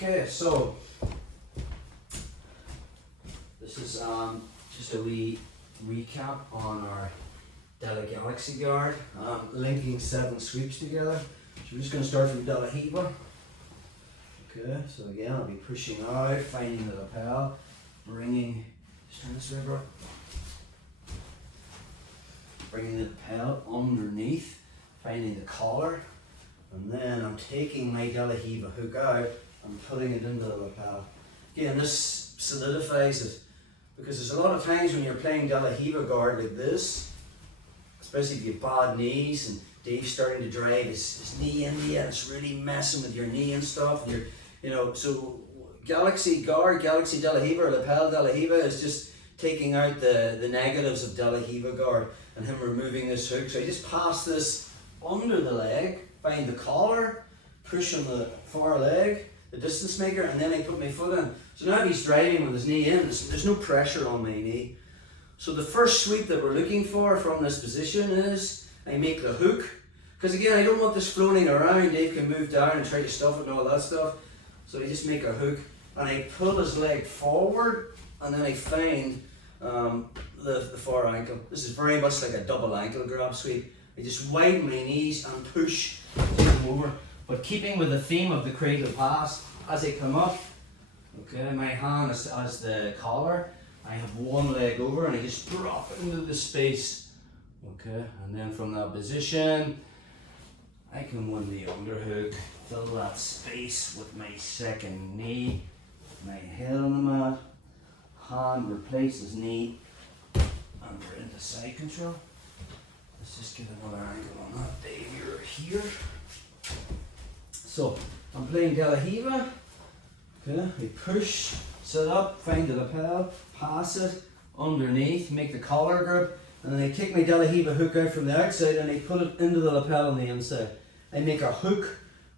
Okay, so this is just a wee recap on our Della Galaxy guard, linking 7 sweeps together. So we're just going to start from Della Hiva. Okay, so again I'll be pushing out, finding the lapel, bringing, just turn this way, bro. Bringing the lapel underneath, finding the collar, and then I'm taking my Della Hiva hook out and putting it into the lapel. Again, this solidifies it, because there's a lot of times when you're playing Della Hiva guard like this, especially if you have bad knees and Dave's starting to drive his knee into you, and it's really messing with your knee and stuff. And so Galaxy guard, Galaxy Della Hiva, or lapel Della Hiva is just taking out the negatives of Della Hiva guard and him removing this hook. So I just pass this under the leg, find the collar, push on the far leg, the distance maker, and then I put my foot in. So now he's driving with his knee in, there's no pressure on my knee. So the first sweep that we're looking for from this position is I make the hook, because again I don't want this floating around. Dave can move down and try to stuff it and all that stuff. So I just make a hook and I pull his leg forward, and then I find the far ankle. This is very much like a double ankle grab sweep. I just widen my knees and push, take them over. But keeping with the theme of the cradle pass, as I come up, okay, my hand is as the collar. I have one leg over and I just drop it into the space. Okay, and then from that position, I can win the underhook, fill that space with my second knee, my head on the mat, hand replaces knee, and we're into side control. Let's just get another angle on that. Dave, you're here. So I'm playing Della Hiva. Okay, I push, set up, find the lapel, pass it underneath, make the collar grip, and then I take my Della Hiva hook out from the outside and I put it into the lapel on the inside. I make a hook,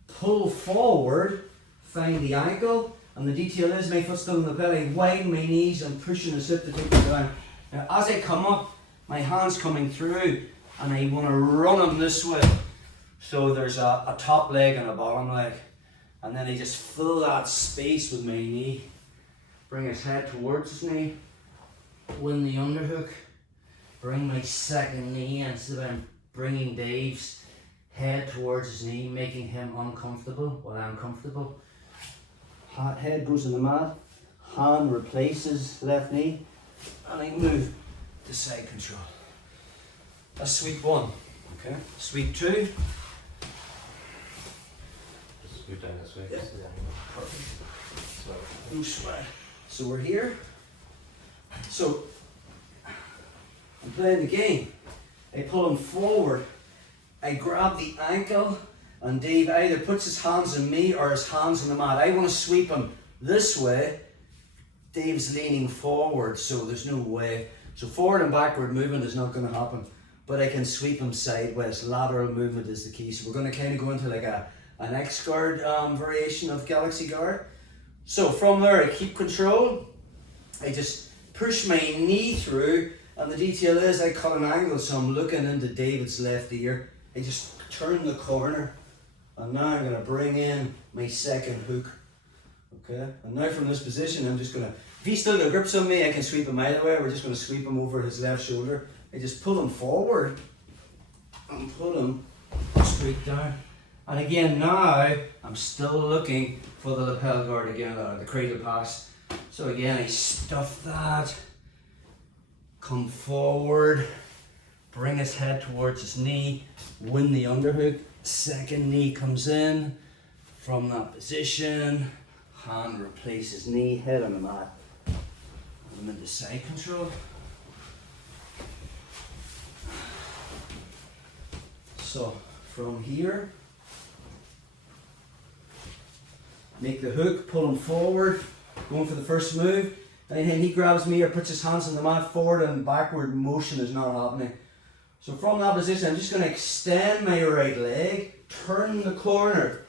pull forward, find the ankle, and the detail is my foot's still in the lapel. I widen my knees and pushing the hip to take it down. Now as I come up, my hand's coming through and I want to run them this way. So there's a top leg and a bottom leg. And then I just fill that space with my knee. Bring his head towards his knee. Win the underhook. Bring my second knee in, so I'm bringing Dave's head towards his knee, making him uncomfortable while I'm comfortable. Head goes in the mat. Hand replaces left knee. And I move to side control. That's sweep 1. Okay. Sweep 2. Sweep down this way. Yeah. Perfect. No sweat. So we're here. So I'm playing the game. I pull him forward. I grab the ankle, and Dave either puts his hands on me or his hands on the mat. I want to sweep him this way. Dave's leaning forward, so there's no way. So forward and backward movement is not going to happen. But I can sweep him sideways. Lateral movement is the key. So we're going to kind of go into like an X guard variation of Galaxy guard. So from there I keep control. I just push my knee through, and the detail is I cut an angle, so I'm looking into David's left ear. I just turn the corner, and now I'm going to bring in my second hook. Okay, and now from this position I'm just going to, if he's still got grips on me, I can sweep him either way. We're just going to sweep him over his left shoulder. I just pull him forward and pull him straight down. And again, now I'm still looking for the lapel guard again, the cradle pass. So again, I stuff that, come forward, bring his head towards his knee, win the underhook, second knee comes in. From that position, hand replaces knee, head on the mat. I'm into side control. So from here, make the hook, pull him forward, going for the first move, and then he grabs me or puts his hands on the mat. Forward and backward motion is not happening. So from that position, I'm just going to extend my right leg, turn the corner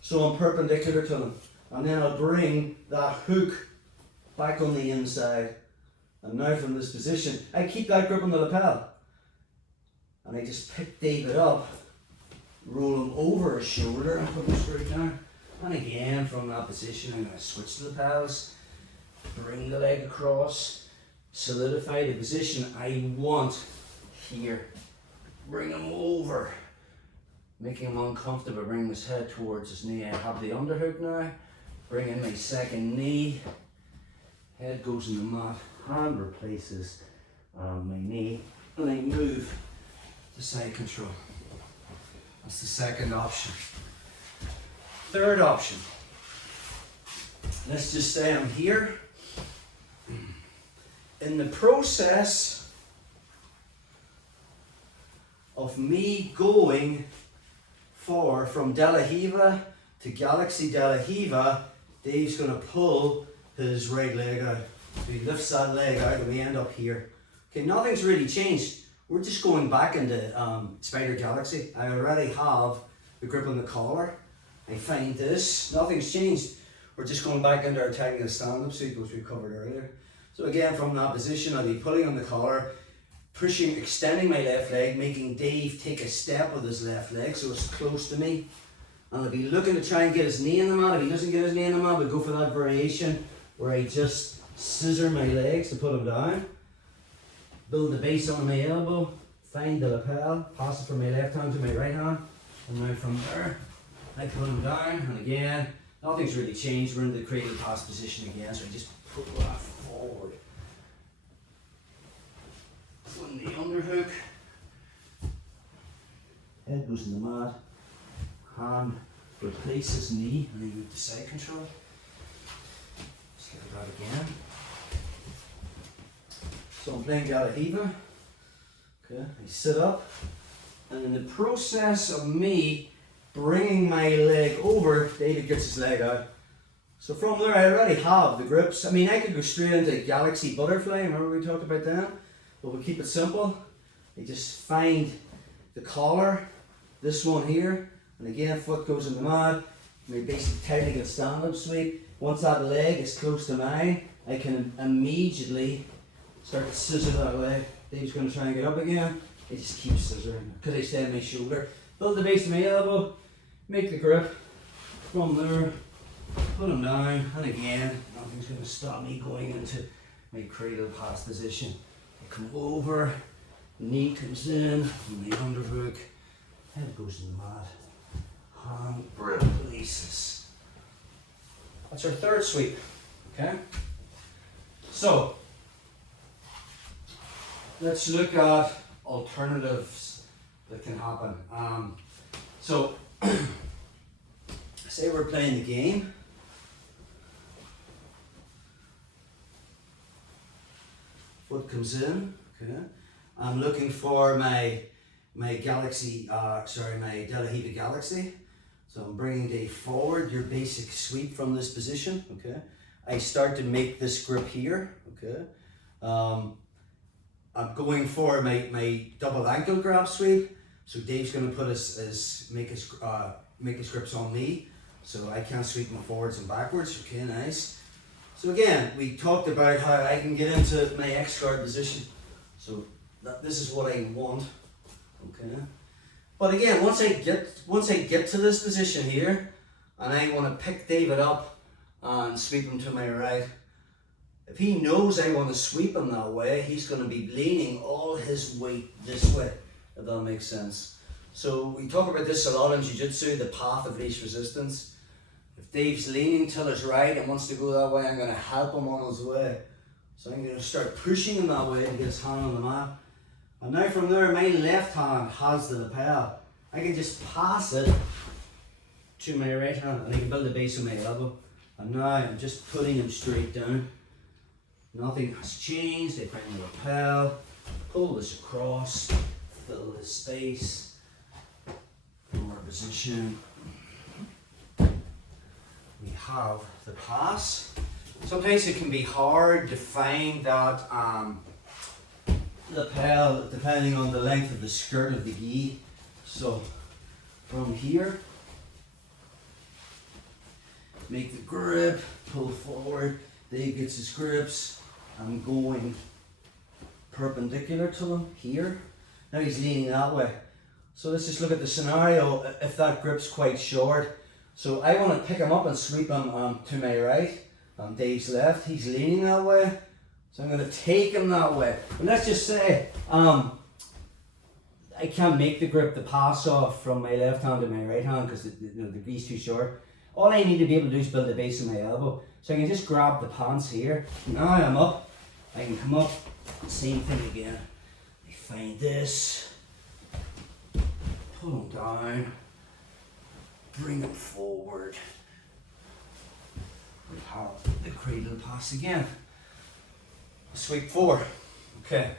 so I'm perpendicular to him, and then I'll bring that hook back on the inside. And now from this position, I keep that grip on the lapel. And I just pick David up, roll him over his shoulder and put him straight down. And again, from that position, I'm going to switch the lapels, bring the leg across, solidify the position I want here. Bring him over, making him uncomfortable, bring his head towards his knee. I have the underhook now, bring in my second knee, head goes in the mat, hand replaces my knee, and I move to side control. That's the second option. Third option, let's just say I'm here. In the process of me going from De La Hiva to Galaxy De La Hiva, Dave's going to pull his right leg out. So he lifts that leg out and we end up here. Okay, nothing's really changed. We're just going back into Spider Galaxy. I already have the grip on the collar. I find this, nothing's changed. We're just going back into our technical stand-up sweep, which we covered earlier. So again, from that position, I'll be pulling on the collar, pushing, extending my left leg, making Dave take a step with his left leg so it's close to me. And I'll be looking to try and get his knee in the mat. If he doesn't get his knee in the mat, we'll go for that variation where I just scissor my legs to put him down. Build the base on my elbow, find the lapel, pass it from my left hand to my right hand. And now from there, I put him down. And again, nothing's really changed. We're in the cradle pass position again, so I just pull that forward. Put in the underhook. Head goes in the mat. Hand replaces knee, and then move to side control. Let's get that again. So I'm playing De La Hiva. Okay, I sit up, and in the process of me bringing my leg over, David gets his leg out. So from there, I already have the grips. I mean, I could go straight into Galaxy Butterfly. Remember we talked about that? But we'll keep it simple. I just find the collar, this one here, and again, foot goes in the mat. My basic technical stand-up sweep. Once that leg is close to mine, I can immediately start to scissor that leg. Dave's going to try and get up again. I just keep scissoring because I stay on my shoulder. Build the base of my elbow, make the grip. From there, put him down, and again, nothing's going to stop me going into my cradle pass position. I come over, knee comes in, and the underhook, head goes in the mat, hand releases. That's our third sweep, okay? So, let's look at alternatives that can happen. So, say we're playing the game. Foot comes in, okay. I'm looking for my Galaxy, my De La Hiva Galaxy. So I'm bringing Dave forward, your basic sweep from this position, okay. I start to make this grip here, okay. I'm going for my double ankle grab sweep. So Dave's going to put make his grips on me, so I can't sweep him forwards and backwards. Okay, nice. So again, we talked about how I can get into my X guard position. So this is what I want. Okay. But again, once I get to this position here, and I want to pick David up and sweep him to my right. If he knows I want to sweep him that way, he's going to be leaning all his weight this way, if that makes sense. So we talk about this a lot in Jiu-Jitsu, the path of least resistance. If Dave's leaning to his right and wants to go that way, I'm going to help him on his way. So I'm going to start pushing him that way to get his hand on the mat. And now from there, my left hand has the lapel. I can just pass it to my right hand and I can build the base of my elbow. And now I'm just putting him straight down. Nothing has changed. I find the lapel, pull this across, fill this space, from our position. We have the pass. Sometimes it can be hard to find that lapel depending on the length of the skirt of the gi. So from here, make the grip, pull forward. Dave gets his grips. I'm going perpendicular to him here. Now he's leaning that way. So let's just look at the scenario. If that grip's quite short, So I want to pick him up and sweep him to my right. Dave's left, he's leaning that way. So I'm going to take him that way. But let's just say I can't make the grip, the pass off from my left hand to my right hand because the grease too short. All I need to be able to do is build the base of my elbow. So I can just grab the pants here. Now I'm up. I can come up, same thing again. I find this, pull him down, bring him forward. The cradle pass again. Sweep 4. Okay.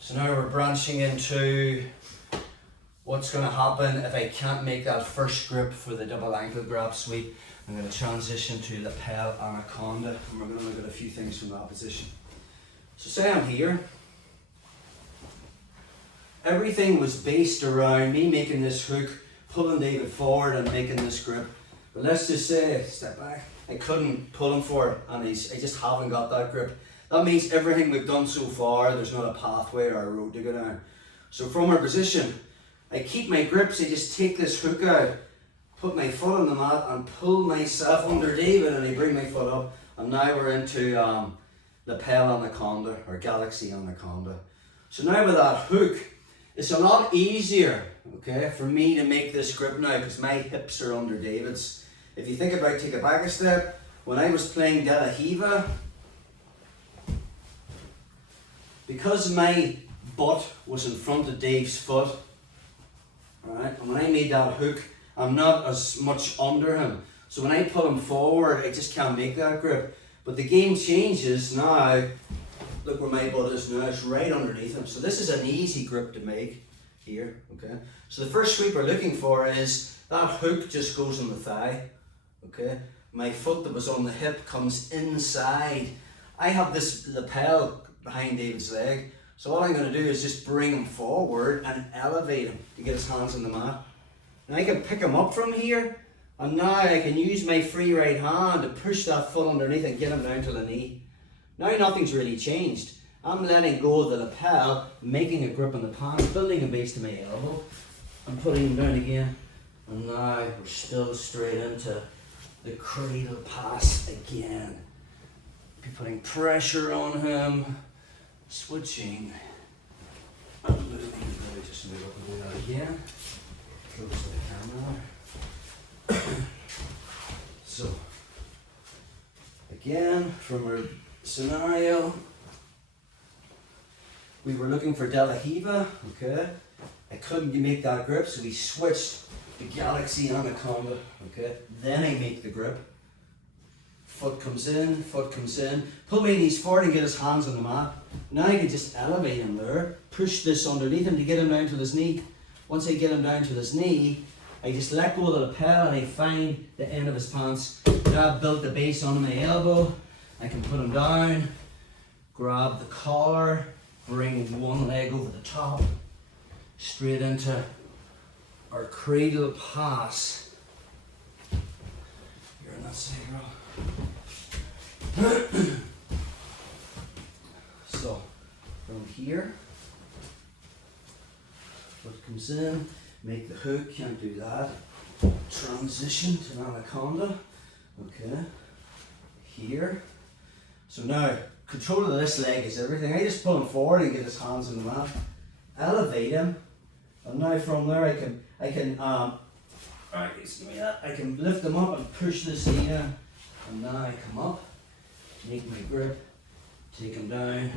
So now we're branching into what's going to happen if I can't make that first grip for the double ankle grab sweep. I'm going to transition to lapel anaconda, and we're going to look at a few things from that position. So say I'm here. Everything was based around me making this hook, pulling David forward and making this grip. But let's just say, step back, I couldn't pull him forward and I just haven't got that grip. That means everything we've done so far, there's not a pathway or a road to go down. So from our position, I keep my grips, I just take this hook out, put my foot on the mat and pull myself under David, and I bring my foot up, and now we're into lapel anaconda or galaxy anaconda. So now with that hook, it's a lot easier, okay, for me to make this grip now because my hips are under David's. If you think about, take it back a step, when I was playing De La Hiva, because my butt was in front of Dave's foot, right, and when I made that hook, I'm not as much under him. So when I pull him forward, I just can't make that grip. But the game changes now. Look where my butt is now, it's right underneath him. So this is an easy grip to make here, okay? So the first sweep we're looking for is that hook just goes on the thigh, okay? My foot that was on the hip comes inside. I have this lapel behind David's leg. So all I'm going to do is just bring him forward and elevate him to get his hands on the mat. And I can pick him up from here, and now I can use my free right hand to push that foot underneath and get him down to the knee. Now nothing's really changed. I'm letting go of the lapel, making a grip on the pants, building a base to my elbow, and putting him down again. And now we're still straight into the cradle pass again. Be putting pressure on him, switching, and moving. Let me just move up and do that again. Close the camera. So, again, from our scenario, we were looking for De La Hiva, okay? I couldn't make that grip, so we switched to Galaxy Anaconda, okay? Then I make the grip. Foot comes in, pull my knees forward and get his hands on the mat. Now I can just elevate him there, push this underneath him to get him down to his knee. Once I get him down to his knee, I just let go of the lapel and I find the end of his pants. Now I've built the base on my elbow. I can put him down, grab the collar, bring one leg over the top, straight into our cradle pass. You're on that side, girl. So, from here, foot comes in, make the hook, can't do that. Transition to an anaconda, okay, here. So now, control of this leg is everything. I just pull him forward and get his hands on the mat, elevate him, and now from there I can I can lift him up and push this knee down, and now I come up, make my grip, take him down,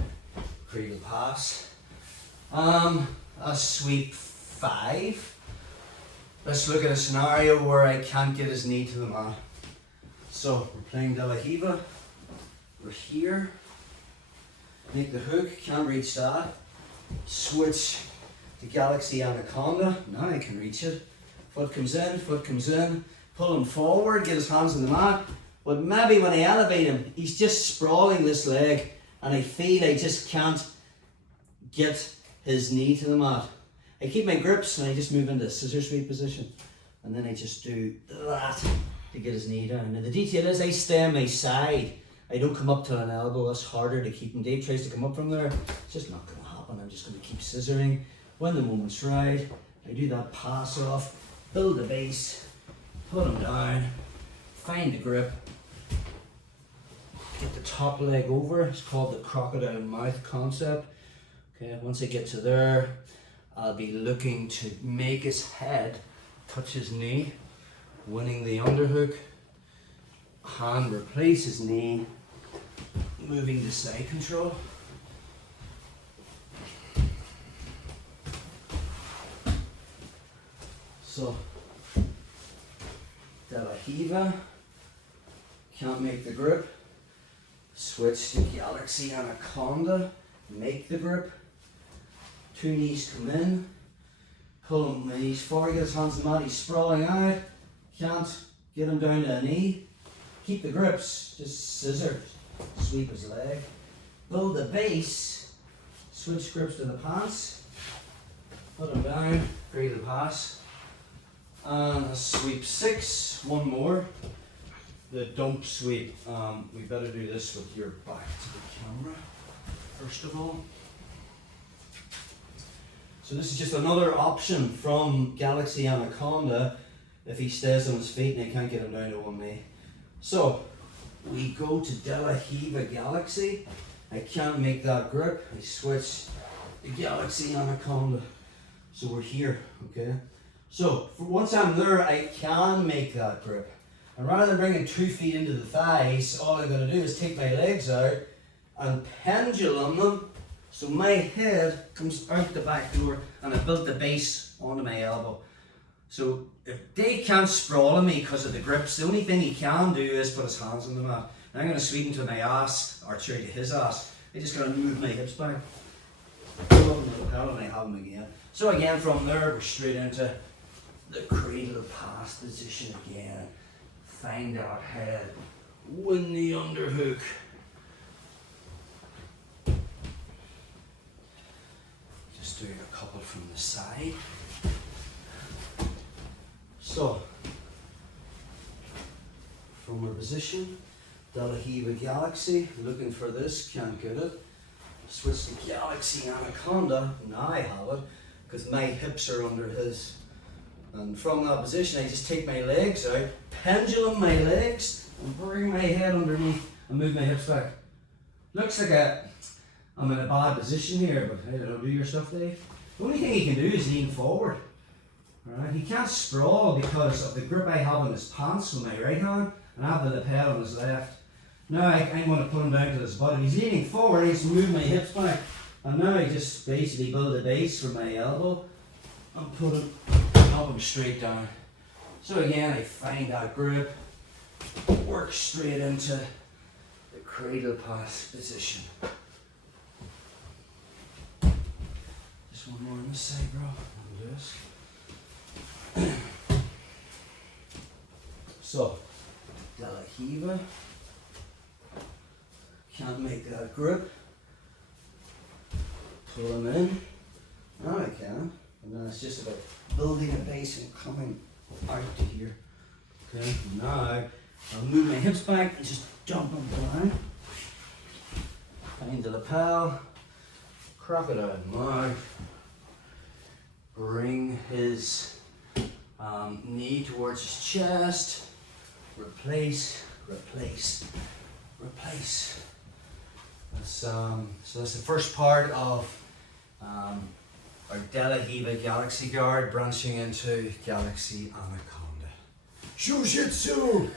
cradle pass. A sweep 5. Let's look at a scenario where I can't get his knee to the mat. So we're playing De La Hiva. We're here. Make the hook, can't reach that. Switch to Galaxy Anaconda. Now I can reach it. Foot comes in, pull him forward, get his hands on the mat. But maybe when I elevate him, he's just sprawling this leg and I feel I just can't get his knee to the mat. I keep my grips and I just move into scissor sweep position. And then I just do that to get his knee down. Now the detail is I stay on my side. I don't come up to an elbow, that's harder to keep. And Dave tries to come up from there, it's just not going to happen. I'm just going to keep scissoring. When the moment's right, I do that pass off, build the base, put him down, find the grip, get the top leg over. It's called the crocodile mouth concept. Okay, once I get to there, I'll be looking to make his head touch his knee, winning the underhook. Hand replace his knee, moving to side control. So, De La Hiva, can't make the grip. Switch to Galaxy Anaconda, make the grip. Two knees come in, pull him, knees forward, get his hands on the mat, he's sprawling out. Can't get him down to a knee. Keep the grips, just scissors, sweep his leg. Build the base, switch grips to the pants, put him down, cradle pass. And a sweep 6, one more. The dump sweep, we better do this with your back to the camera, first of all. So this is just another option from Galaxy Anaconda if he stays on his feet and I can't get him down to one knee. So we go to De La Hiva Galaxy. I can't make that grip. I switch the Galaxy Anaconda. So we're here, okay? So once I'm there, I can make that grip. And rather than bringing 2 feet into the thighs, all I'm going to do is take my legs out and pendulum them so my head comes out the back door and I built the base onto my elbow. So if Dave can't sprawl on me because of the grips, the only thing he can do is put his hands on the mat. And I'm going to sweep into my ass, or sorry, to his ass. I'm just going to move my hips back. Pull up the lapel and I have him again. So again, from there, we're straight into the cradle pass position again. Find that head, win the underhook. Just doing a couple from the side. So, from our position, De La Hiva Galaxy, looking for this, can't get it. Switch to Galaxy Anaconda, now I have it, because my hips are under his. And from that position, I just take my legs out, pendulum my legs, and bring my head underneath and move my hips back. Looks like I'm in a bad position here, but hey, don't do your stuff, Dave. The only thing he can do is lean forward. Alright, he can't sprawl because of the grip I have on his pants with my right hand, and I have the lapel on his left. Now I'm going to put him down to his bottom. He's leaning forward, I just move my hips back, and now I just basically build a base for my elbow and put him straight down. So again, I find that grip, work straight into the cradle pass position. Just one more on this side, bro. I'll do this. So, De La Hiva, can't make that grip, pull him in, now I can, and then it's just about building a base and coming out to here. Okay, now I'll move my hips back and just dump them down, find the lapel, crocodile mouth, bring his knee towards his chest, replace, replace, replace. So that's the first part of our De La Hiva Galaxy Guard branching into Galaxy Anaconda. Jiu-Jitsu!